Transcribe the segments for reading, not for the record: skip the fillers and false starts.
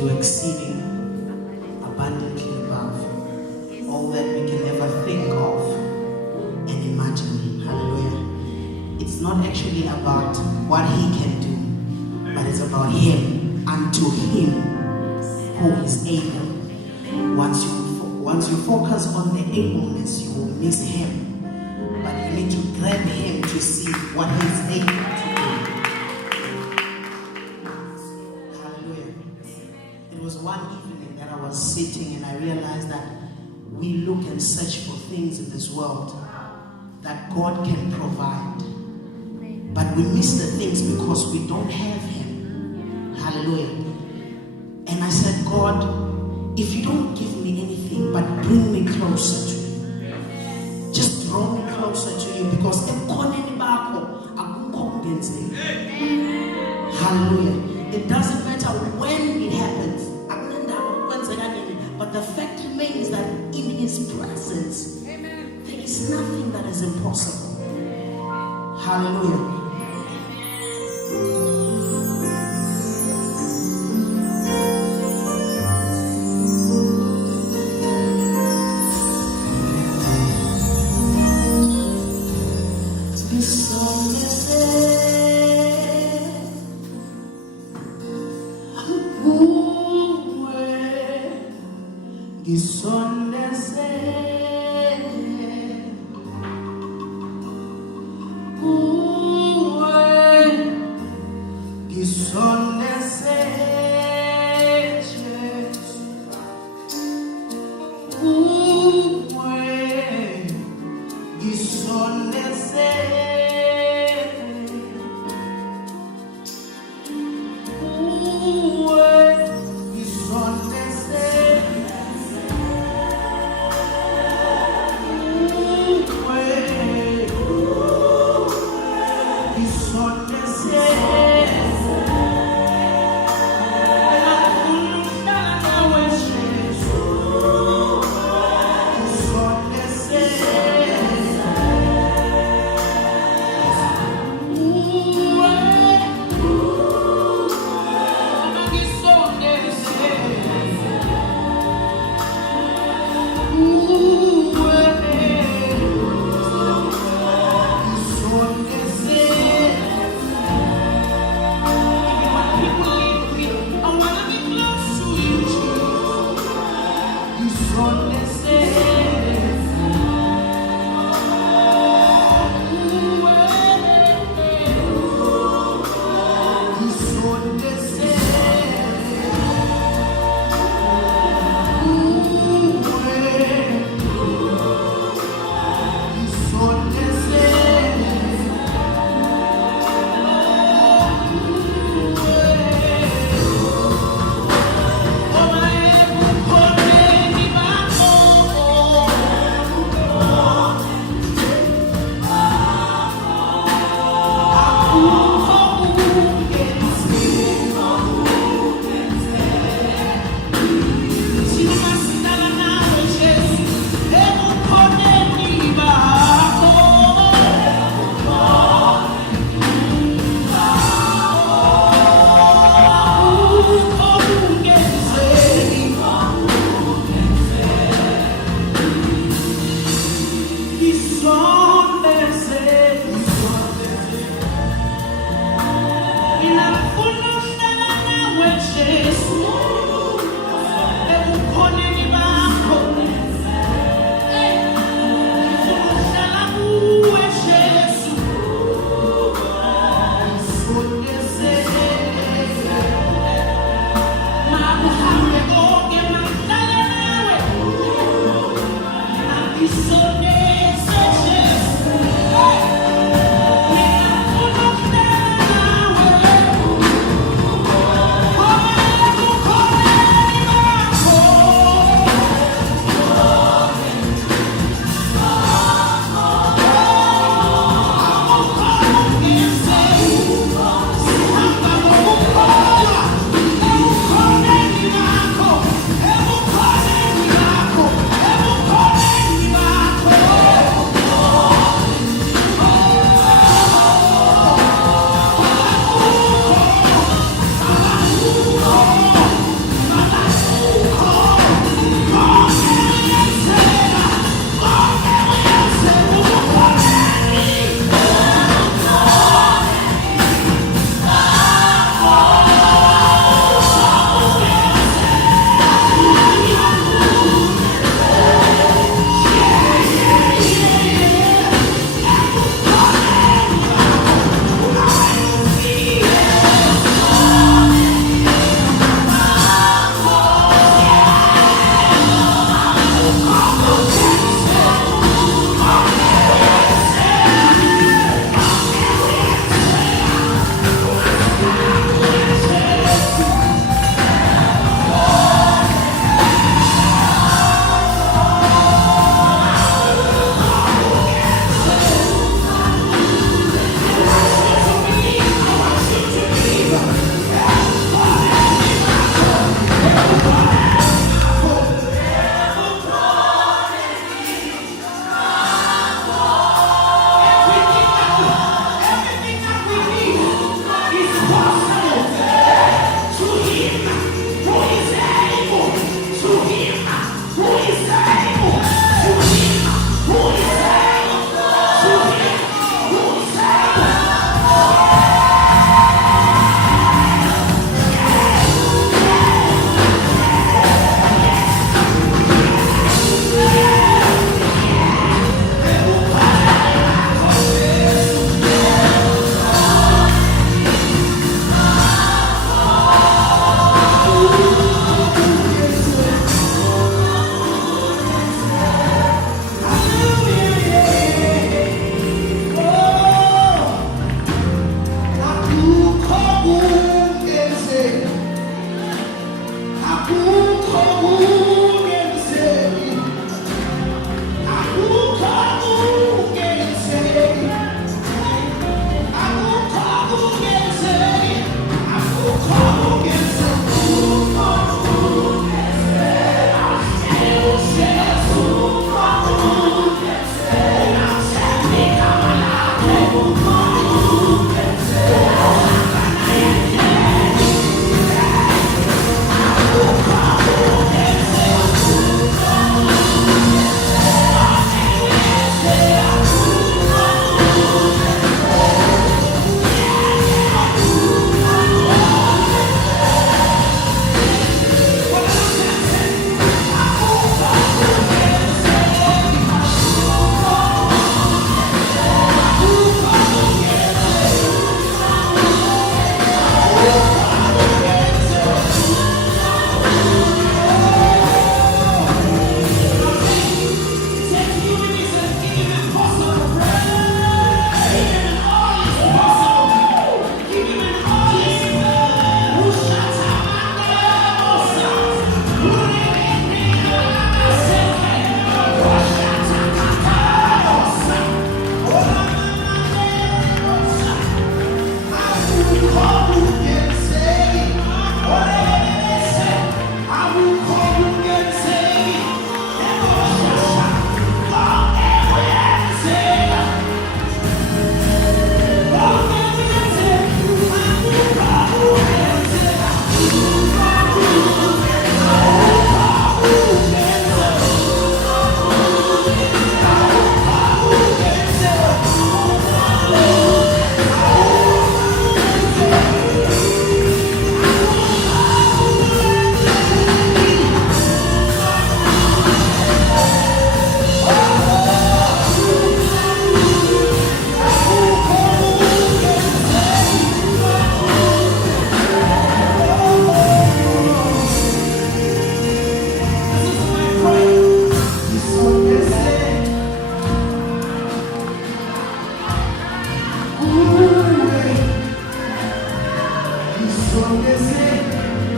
do exceeding abundantly above all that we can ever think of and imagine. Hallelujah. It's not actually about what he can do, but it's about him, unto him who is able. Once you focus on the ableness, you will miss him. But you need to grab him to see what he's able to do. Hallelujah. It was one evening that I was sitting and I realized that we look and search for things in this world that God can provide. But we miss the things because we don't have him. Hallelujah. And I said, God, if you don't give me anything but bring me closer to you, just draw me closer to you, because hallelujah. It doesn't matter when it happens, but the fact remains that in his presence there is nothing that is impossible. Hallelujah.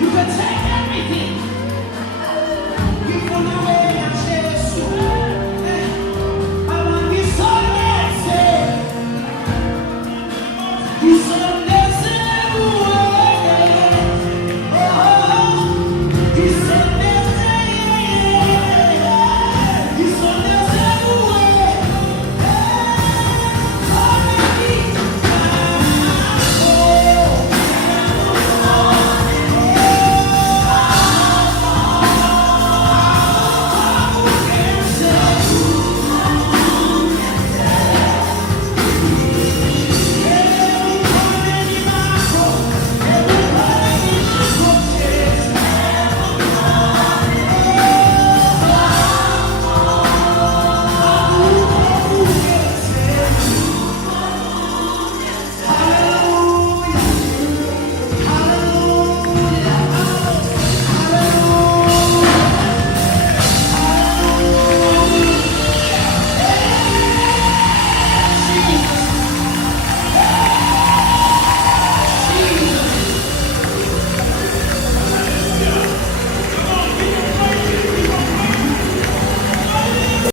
You can take everything.